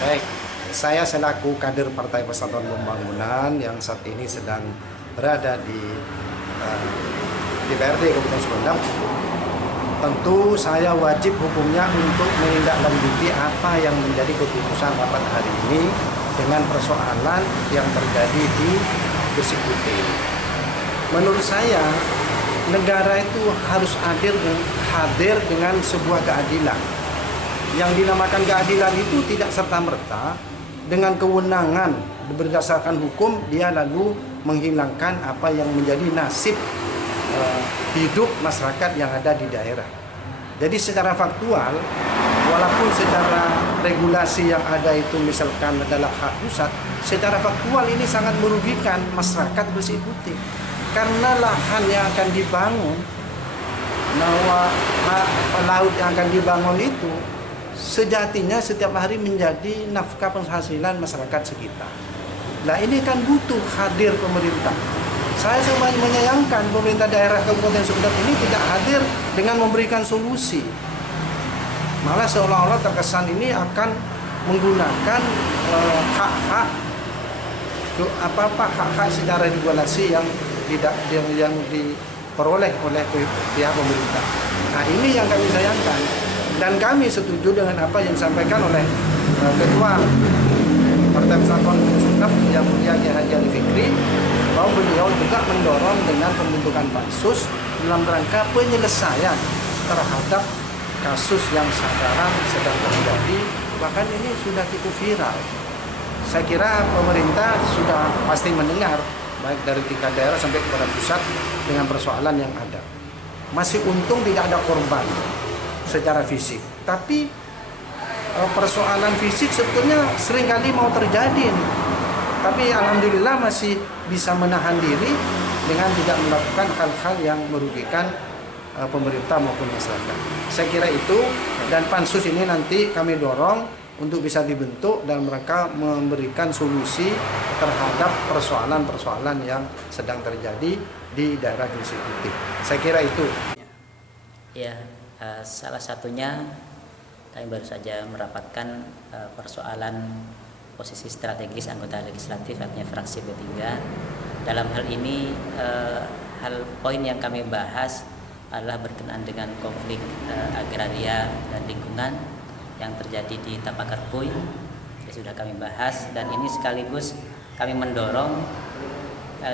Baik, saya selaku kader Partai Persatuan Pembangunan yang saat ini sedang berada di DPRD Kabupaten Sumedang, tentu saya wajib hukumnya untuk menindaklanjuti apa yang menjadi keputusan rapat hari ini dengan persoalan yang terjadi di Gresik Putih. Menurut saya, negara itu harus hadir dengan sebuah keadilan. Yang dinamakan keadilan itu tidak serta-merta dengan kewenangan berdasarkan hukum dia lalu menghilangkan apa yang menjadi nasib hidup masyarakat yang ada di daerah. Jadi secara faktual, walaupun secara regulasi yang ada itu misalkan adalah hak pusat, secara faktual ini sangat merugikan masyarakat Gresik Putih. Karena lahan yang akan dibangun, laut yang akan dibangun itu sejatinya setiap hari menjadi nafkah penghasilan masyarakat sekitar. Nah ini kan butuh hadir pemerintah. Saya sangat menyayangkan pemerintah daerah Kabupaten Sumedang ini tidak hadir dengan memberikan solusi. Malah seolah-olah terkesan ini akan menggunakan hak-hak secara regulasi yang diperoleh oleh pihak pemerintah. Nah ini yang kami sayangkan. Dan kami setuju dengan apa yang disampaikan oleh Ketua Partai Persatuan Pembangunan yang mulia Kiai Haji Ali Fikri, bahwa beliau juga mendorong dengan pembentukan pansus dalam rangka penyelesaian terhadap kasus yang sekarang sedang terjadi, bahkan ini sudah cukup viral. Saya kira pemerintah sudah pasti mendengar baik dari tingkat daerah sampai kepada pusat dengan persoalan yang ada. Masih untung tidak ada korban secara fisik, tapi persoalan fisik sebetulnya seringkali mau terjadi nih. Tapi alhamdulillah masih bisa menahan diri dengan tidak melakukan hal-hal yang merugikan pemerintah maupun masyarakat. Saya kira itu, dan pansus ini nanti kami dorong untuk bisa dibentuk dalam rangka memberikan solusi terhadap persoalan-persoalan yang sedang terjadi di daerah Gresik Putih. Saya kira itu. Ya. Salah satunya kami baru saja merapatkan persoalan posisi strategis anggota legislatif artinya fraksi B3. Dalam hal ini poin yang kami bahas adalah berkenaan dengan konflik agraria dan lingkungan yang terjadi di Tapakarpui. Sudah kami bahas, dan ini sekaligus kami mendorong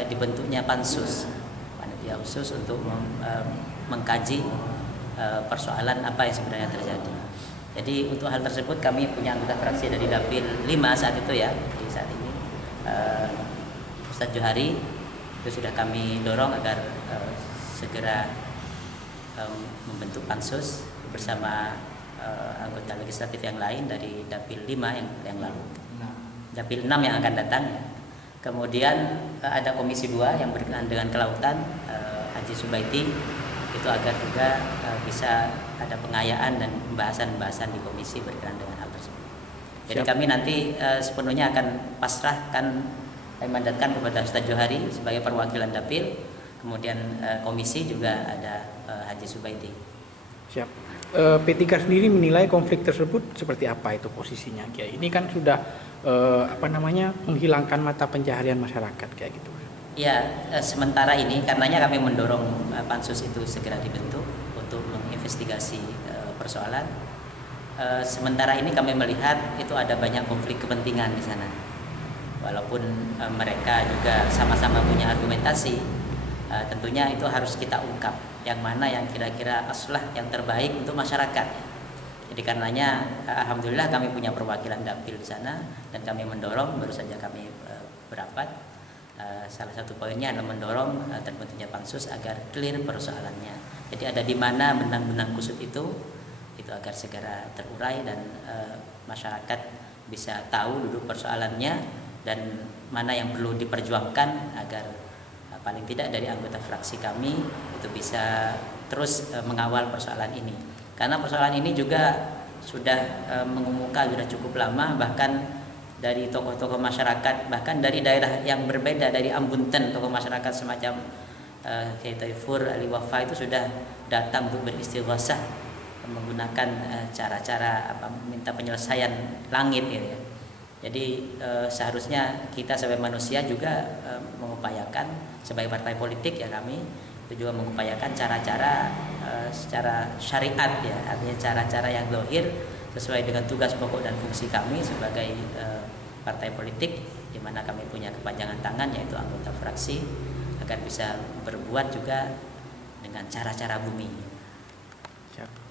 dibentuknya pansus, panitia khusus untuk mengkaji persoalan apa yang sebenarnya terjadi. Jadi untuk hal tersebut kami punya anggota fraksi dari Dapil 5 saat itu ya. Di saat ini Ustadz Johari itu sudah kami dorong agar segera membentuk pansus bersama anggota legislatif yang lain dari Dapil 5 yang lalu. Dapil 6 yang akan datang. Kemudian ada Komisi 2 yang berkenaan dengan kelautan, Haji Subaiti, itu agar juga bisa ada pengayaan dan pembahasan di komisi berkenaan dengan hal tersebut. Jadi kami nanti sepenuhnya akan pasrahkan, mandatkan kepada Ustadz Johari sebagai perwakilan Dapil, kemudian komisi juga ada Haji Subaiti. Siap. P3 sendiri menilai konflik tersebut seperti apa itu posisinya, Kiai? Ini kan sudah menghilangkan mata pencaharian masyarakat kayak gitu. Ya, sementara ini karenanya kami mendorong pansus itu segera dibentuk untuk menginvestigasi persoalan. Sementara ini kami melihat itu ada banyak konflik kepentingan di sana. Walaupun mereka juga sama-sama punya argumentasi, tentunya itu harus kita ungkap yang mana yang kira-kira aslah yang terbaik untuk masyarakat. Jadi karenanya alhamdulillah kami punya perwakilan Dapil di sana, dan kami mendorong, baru saja kami berapat. Salah satu poinnya adalah mendorong terbentuknya pansus agar clear persoalannya. Jadi ada di mana benang-benang kusut itu agar segera terurai dan masyarakat bisa tahu duduk persoalannya dan mana yang perlu diperjuangkan agar paling tidak dari anggota fraksi kami itu bisa terus mengawal persoalan ini. Karena persoalan ini juga sudah mengemuka sudah cukup lama, bahkan dari tokoh-tokoh masyarakat, bahkan dari daerah yang berbeda, dari Ambunten, tokoh masyarakat semacam Kiai Taifur Ali Wafa itu sudah datang untuk beristighosah menggunakan cara-cara minta penyelesaian langit gitu ya. Jadi seharusnya kita sebagai manusia juga mengupayakan sebagai partai politik ya, kami itu juga mengupayakan cara-cara secara syariat ya, artinya cara-cara yang zahir sesuai dengan tugas pokok dan fungsi kami sebagai partai politik, di mana kami punya kepanjangan tangan yaitu anggota fraksi, agar bisa berbuat juga dengan cara-cara bumi. Siap.